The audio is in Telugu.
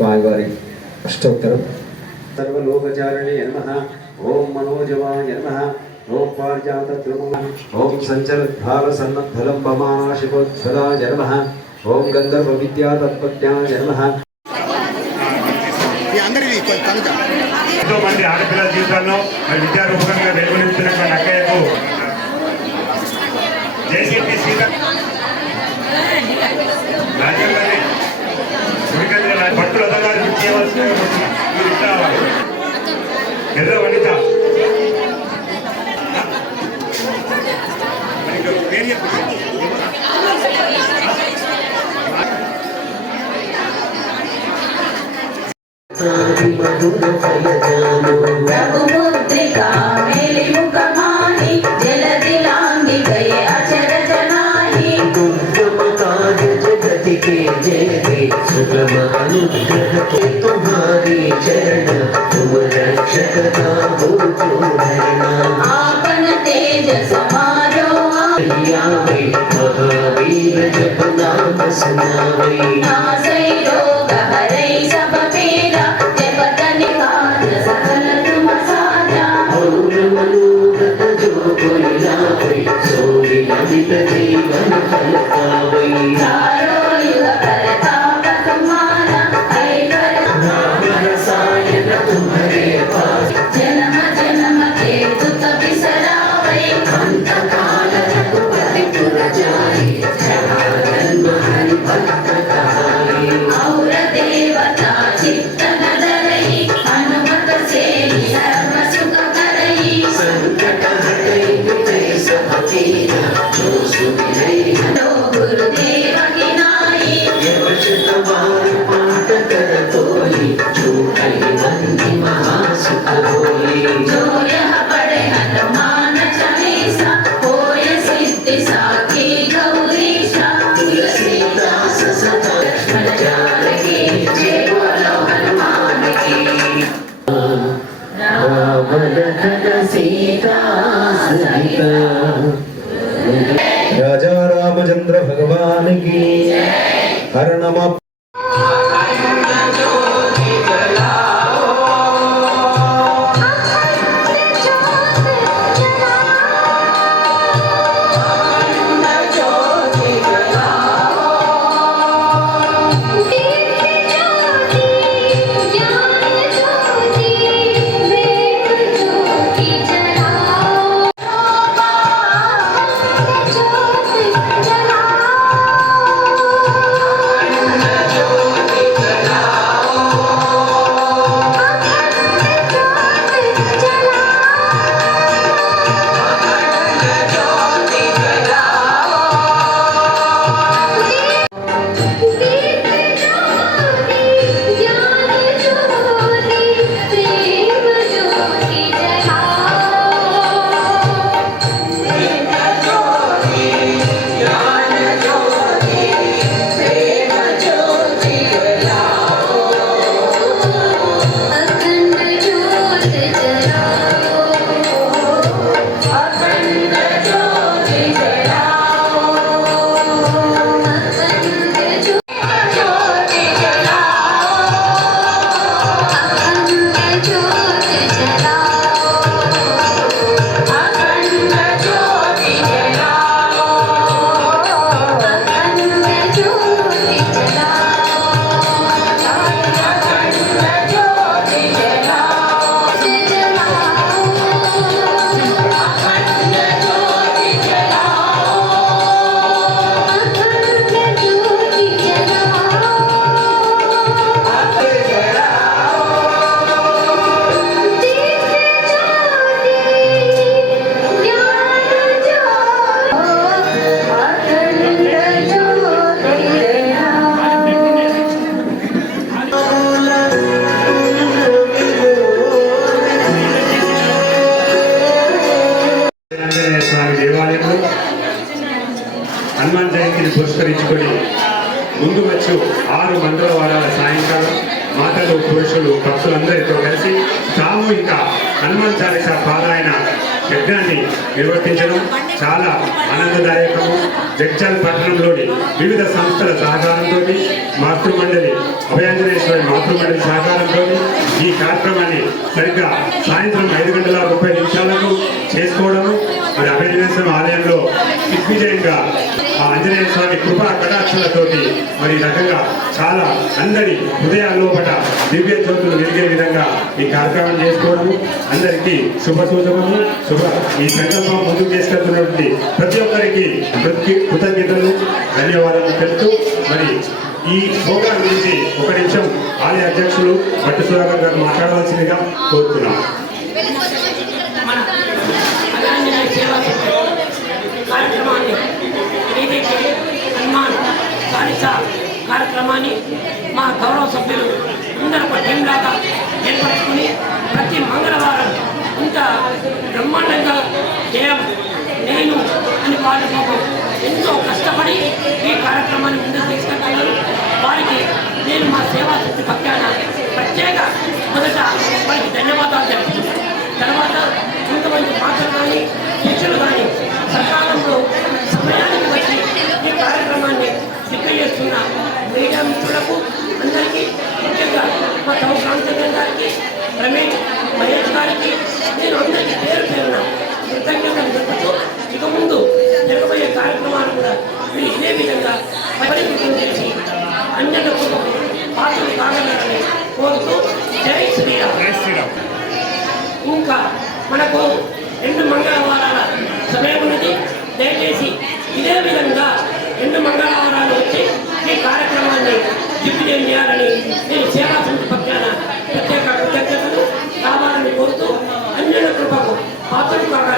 స్వామివారి అష్టోత్తరం. सर्वलोकचारिणे नमः। ओम मनोजवाय नमः। ओम पारिजातद्रुमः। ओम संचलद्भावसन्नद्धलम्बमाशिपोत्सदाय नमः। ओम गन्धर्वविद्यातत्त्वज्ञाय नमः। ఎంతో మంది ఆడపిల్లల జీవితాల్లో విద్యారూపకంగా వెలుగునిస్తున్నటువంటి అక్కయ్యకు జేసీపీ సీత భక్తులు అదగారు ఎర్ర వనిత रघुमुद्रिका मेली मुखमाही जलदिलांगी गए अचर जनाही दुर्गम काज जगति के जेबे सुगम अनुग्रह के तुम्हारी चरण तुम रक्षक का हो जो धरना आपन तेज समारो आवे महावीर जब नाम सुनावे नासै रोग हरै सब पीरा जीवन फल पावे चारों युग प्रताप तुम्हारा ऐश्वर्य नाम रसायन तुम्हारे पास जन्म जन्म के दुख बिसरावे अंत काल रघुपति पुर जाए जहाँ जन्म हरि भक्त कहाए और देवता चित्त न धरई हनुमत से सर्व सुख करई संकट हटई विजय सब तेरा गुरुदेव की नाई तबार पाठ कर तोली झूठई बंदी महासुख होई जो यह पढ़े हनुमान चालीसा होय सिद्धि साखी गौरीशा तुलसीदास सदा लक्ष्मण जानकी जय बोलो हनुमान की राम लखन सीता सहित राजा रामचंद्र भगवान की हर नमः। హనుమాన్ జయంతిని పురస్కరించుకొని ముందు వచ్చు 6 మండల వారాల సాయంకాలం మాతలు పురుషులు భక్తులందరితో కలిసి సామూహిక హనుమాన్ చాలీసా పారాయణ యజ్ఞాన్ని నిర్వర్తించడం చాలా ఆనందదాయకము. జగ్జాల్ పట్టణంలోని వివిధ సంస్థల సహకారంతో మాతృమండలి అభయాంజనేశ్వరి మాత భక్తుల మండలి సహకారంతో ఈ కార్యక్రమాన్ని సరిగ్గా సాయంత్రం 5:30 చేసుకోవడము, మరి అభయజనేశ్వర ఆలయంలో దిగ్విజయంగా ఆ ఆంజనేయ స్వామి కృపా కటాక్షలతోటి మరి ఈ రకంగా చాలా అందరి హృదయాల్లో పట దివ్య జ్యోతులు వెలిగే విధంగా ఈ కార్యక్రమం చేసుకోవడము అందరికీ శుభ సూచకము. ఈ సంకల్పం ముందుకు తీసుకెళ్తున్నటువంటి ప్రతి ఒక్కరికి కృతజ్ఞతలు, ధన్యవాదాలు తెలుపుతూ మరి ఈ ప్రోగ్రాం గురించి ఒక నిమిషం ఆలయ అధ్యక్షులు భట్టు సుధాకర్ గారు మాట్లాడవలసిందిగా కోరుతున్నాం. కార్యక్రమాన్ని ఏదైతే హనుమాన్ చాలీసా కార్యక్రమాన్ని మా గౌరవ సభ్యులు అందరూ ఒక టీం లాగా ఏర్పరచుకుని ప్రతి మంగళవారం ఇంత బ్రహ్మాండంగా చేయడం నేను అని వాళ్ళ పాపం ఎంతో కష్టపడి ఈ కార్యక్రమాన్ని ముందుకు తీసుకెళ్తున్నారు. వారికి నేను మా సేవా శక్తి పక్షాన ప్రత్యేక మొదట వారికి ధన్యవాదాలు తెలుపుతున్నాను. తర్వాత కొంతమంది మాటలు కానీ శిక్షలు కానీ సకాలంలో సమయానికి వచ్చి ఈ కార్యక్రమాన్ని చేస్తున్న మీడియా మిత్రులకు అందరికీ, ముఖ్యంగా మా తమ ప్రాంతం గారికి, రమేష్ మహేష్ గారికి నేను అందరికీ పేరు పేరున కృతజ్ఞతలు తెలుపుతూ ఇక ముందు జరగబోయే కార్యక్రమాలు కూడా మీరు ఇదే విధంగా పరిమితం చేసి అన్యతకు పాత్రలు కాగలరని కోరుతూ జై శ్రీరామ్. ఇంకా మనకు 2 మంగళవారాల సమయం ఉన్నది. దయచేసి ఇదే విధంగా 2 మంగళవారాలు వచ్చి ఈ కార్యక్రమాన్ని దిగ్విజయం చేయాలని నేను సేవా సమితి పక్షాన ప్రత్యేక కృతజ్ఞతలు కావాలని కోరుతూ అన్యుల కృపకు పాత్రలు కాగలరని